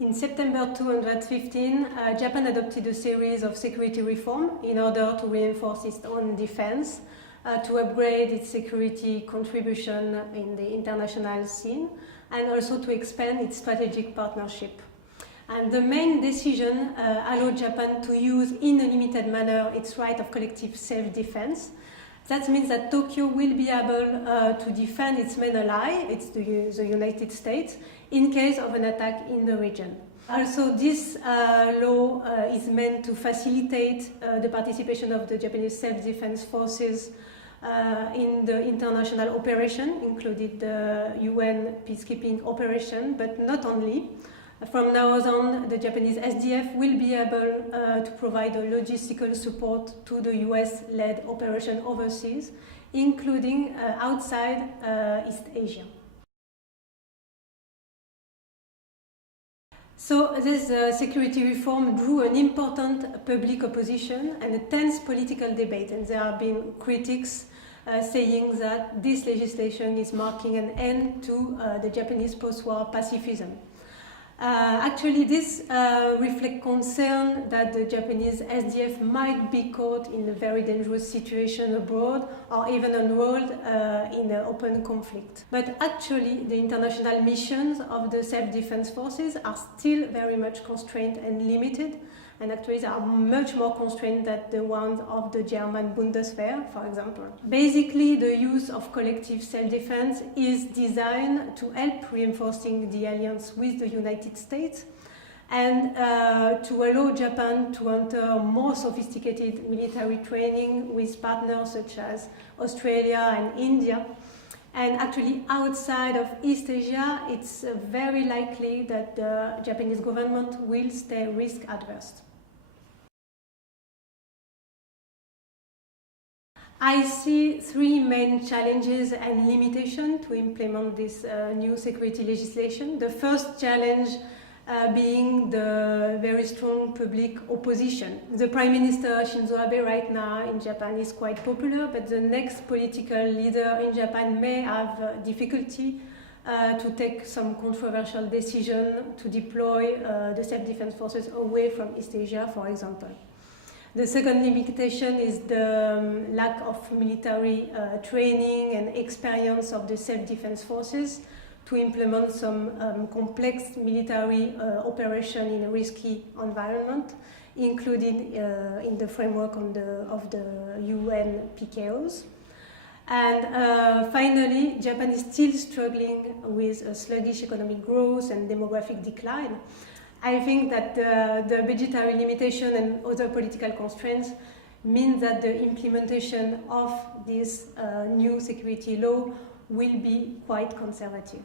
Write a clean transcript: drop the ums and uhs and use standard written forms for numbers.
In September 2015, Japan adopted a series of security reform in order to reinforce its own defense, to upgrade its security contribution in the international scene, and also to expand its strategic partnership. And the main decision allowed Japan to use in a limited manner its right of collective self-defense. That means that Tokyo will be able to defend its main ally, it's the United States, in case of an attack in the region. Also, this law is meant to facilitate the participation of the Japanese self-defense forces in the international operation, including the UN peacekeeping operation, but not only. From now on, the Japanese SDF will be able to provide a logistical support to the US-led operation overseas, including outside East Asia. So this security reform drew an important public opposition and a tense political debate, and there have been critics saying that this legislation is marking an end to the Japanese post-war pacifism. Actually, this reflects concern that the Japanese SDF might be caught in a very dangerous situation abroad or even enrolled in an open conflict. But actually, the international missions of the self-defense forces are still very much constrained and limited, and actually they are much more constrained than the ones of the German Bundeswehr, for example. Basically, the use of collective self-defense is designed to help reinforcing the alliance with the United States and to allow Japan to enter more sophisticated military training with partners such as Australia and India. And actually, outside of East Asia, it's very likely that the Japanese government will stay risk-averse. I see three main challenges and limitations to implement this new security legislation. The first challenge being the very strong public opposition. The Prime Minister Shinzo Abe right now in Japan is quite popular, but the next political leader in Japan may have difficulty to take some controversial decision to deploy the self-defense forces away from East Asia, for example. The second limitation is the lack of military training and experience of the self-defense forces to implement some complex military operation in a risky environment, including in the framework of the UN PKOs. And finally, Japan is still struggling with a sluggish economic growth and demographic decline. I think that the budgetary limitation and other political constraints mean that the implementation of this new security law will be quite conservative.